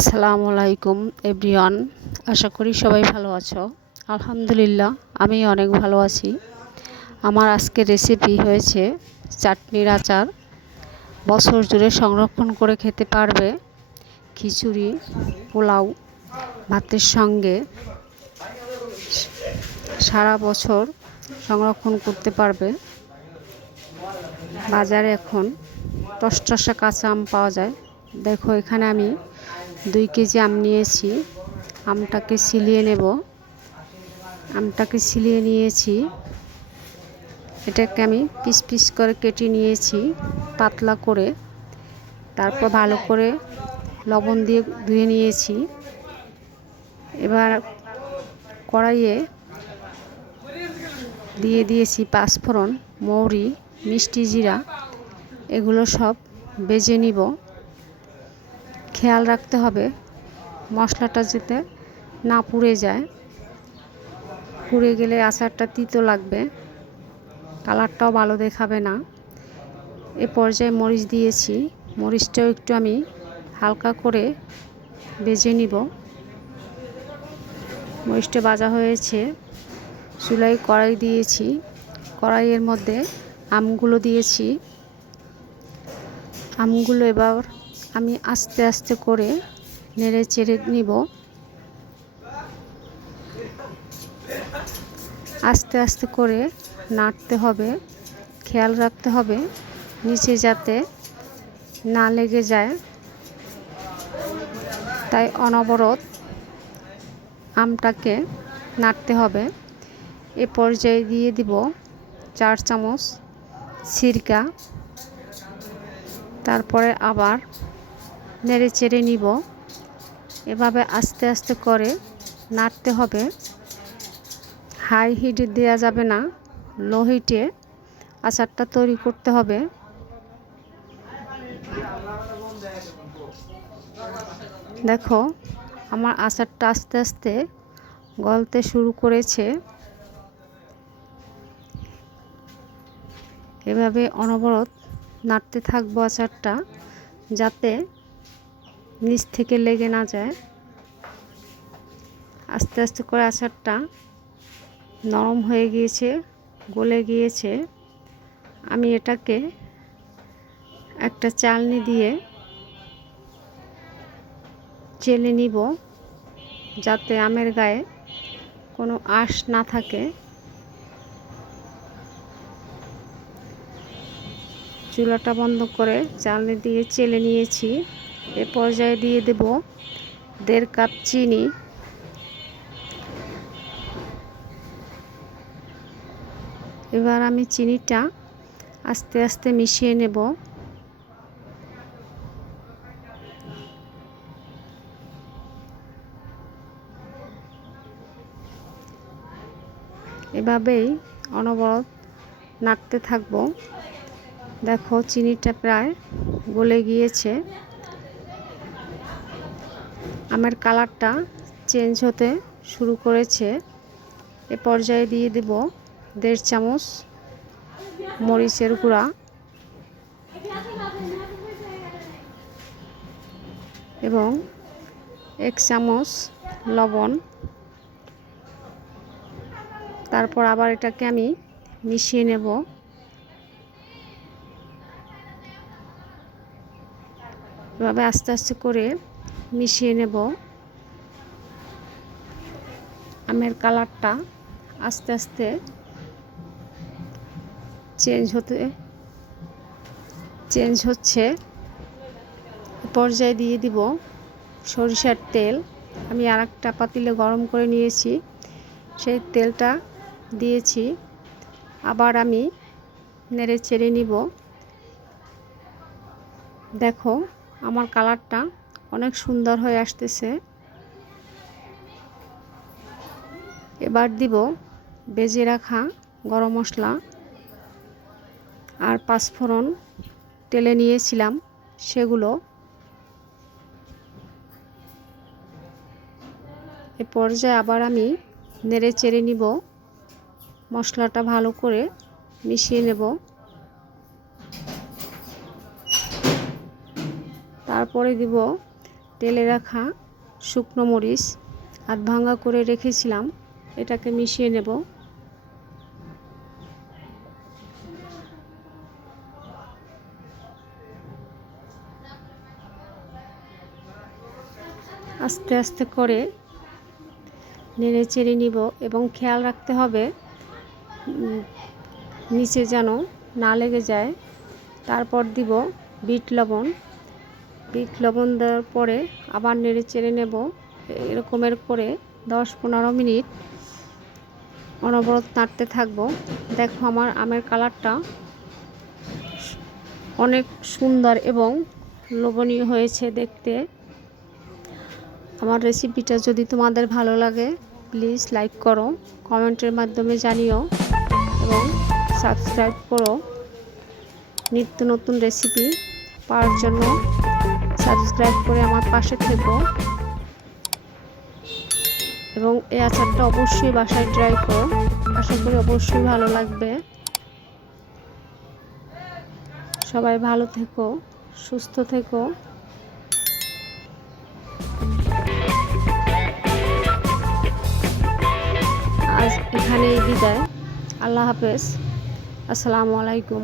আসসালামু আলাইকুম, এভরিওয়ান। আশা করি সবাই ভালো আছো। আলহামদুলিল্লাহ আমি অনেক ভালো আছি। আমার আজকের রেসিপি হয়েছে চাটনির আচার। বছর জুড়ে সংরক্ষণ করে খেতে পারবে খিচুড়ি, পোলাও, ভাতের সঙ্গে। সারা বছর সংরক্ষণ করতে পারবে। বাজারে এখন টসটসা কাঁচা আম পাওয়া যায়। দেখো, এখানে আমি দুই কেজি আম নিয়েছি। আমটাকে ছিলিয়ে নেব। আমটাকে ছিলিয়ে নিয়েছি। এটাকে আমি পিস পিস করে কেটে নিয়েছি পাতলা করে। তারপর ভালো করে লবণ দিয়ে ধুয়ে নিয়েছি। এবার কড়াইয়ে দিয়ে দিয়েছি পাঁচফোড়ন, মৌরি, মিষ্টি জিরা, এগুলো সব বেজে নিব। খেয়াল রাখতে হবে, মশলাটা যাতে না পুড়ে যায়। পুড়ে গেলে আচারটা তিতো লাগবে, কালারটাও ভালো দেখাবে না। এ পর্যায়ে মরিচ দিয়েছি, মরিচটাও একটু আমি হালকা করে বেজে নিব। মরিচটা ভাজা হয়েছে চুলাই কড়াই দিয়েছি। কড়াইয়ের মধ্যে আমগুলো দিয়েছি। আমগুলো এবার আমি আস্তে আস্তে করে নেড়ে চেড়ে নিব। আস্তে আস্তে করে নাড়তে হবে, খেয়াল রাখতে হবে, নিচে যাতে না লেগে যায়। তাই অনবরত আমটাকে নাড়তে হবে। এ পর্যায়ে দিয়ে দিব চার চামচ সিরকা। তারপরে আবার নেড়ে চেড়ে নিব। এভাবে আস্তে আস্তে করে নাড়তে হবে। হাই হিটে দেওয়া যাবে না, লো হিটে আচারটা তৈরি করতে হবে। দেখো, আমার আচারটা আস্তে আস্তে গলতে শুরু করেছে। এভাবে অনবরত নাড়তে থাকব আচারটা, যাতে নিচ থেকে লেগে না যায়। আস্তে আস্তে করে আচারটা নরম হয়ে গিয়েছে, গলে গিয়েছে। আমি এটাকে একটা চালনি দিয়ে চেলে নিব, যাতে আমের গায়ে কোনো আঁশ না থাকে। চুলাটা বন্ধ করে চালনি দিয়ে চেলে নিয়েছি। এ পর্যায়ে দিয়ে দেব দেড় কাপ চিনি। এবার আমি চিনিটা আস্তে আস্তে মিশিয়ে নেব। এভাবেই অনবরত নাড়তে থাকব। দেখো চিনিটা প্রায় গলে গিয়েছে। আমার কালারটা চেঞ্জ হতে শুরু করেছে। এ পর্যায়ে দিয়ে দেব দেড় চামচ মরিচের গুঁড়া। এবং এক চামচ লবণ। তারপর আবার এটাকে আমি মিশিয়ে নেব। এভাবে আস্তে আস্তে করে মিশিয়ে নেব। আমের কালারটা আস্তে আস্তে চেঞ্জ হতে, চেঞ্জ হচ্ছে। পর্যায়ে দিয়ে দিব সরিষার তেল। আমি আর একটা পাতিলে গরম করে নিয়েছি। সেই তেলটা দিয়েছি। আবার আমি নেড়ে চেড়ে নিব। দেখো, আমার কালারটা অনেক সুন্দর হয়ে আসতেছে। এবার দিব বেজে রাখা গরম মশলা আর পাঁচফোড়ন তেলে নিয়েছিলাম সেগুলো। এ পর্যায়ে আবার আমি নেড়ে চেড়ে নিব। মশলাটা ভালো করে মিশিয়ে নেব। তারপরে দিব তেলে রাখা শুকনো মরিচ আধ ভাঙা করে রেখেছিলাম। এটাকে মিশিয়ে নেব। আস্তে আস্তে করে নেড়ে চেড়ে নিব এবং খেয়াল রাখতে হবে নিচে যেন না লেগে যায়। তারপর দিব বিট লবণ। বিট লবণ দেওয়ার পরে আবার নেড়ে চেড়ে নেব। এরকমের করে দশ পনেরো মিনিট অনবরত নাড়তে থাকব। দেখো আমার আমের কালারটা অনেক সুন্দর এবং লোভনীয় হয়েছে দেখতে। আমার রেসিপিটা যদি তোমাদের ভালো লাগে, প্লিজ লাইক করো, কমেন্টের মাধ্যমে জানিও এবং সাবস্ক্রাইব করো। নিত্য নতুন রেসিপি পাওয়ার জন্য সাবস্ক্রাইব করে আমার পাশে থেকো। এবং এই আচারটা অবশ্যই বাসায় ট্রাই করো। আশা করি অবশ্যই ভালো লাগবে। সবাই ভালো থেকো, সুস্থ থেকো। আজ এখানেই বিদায়। আল্লাহ হাফেজ। আসসালামু আলাইকুম।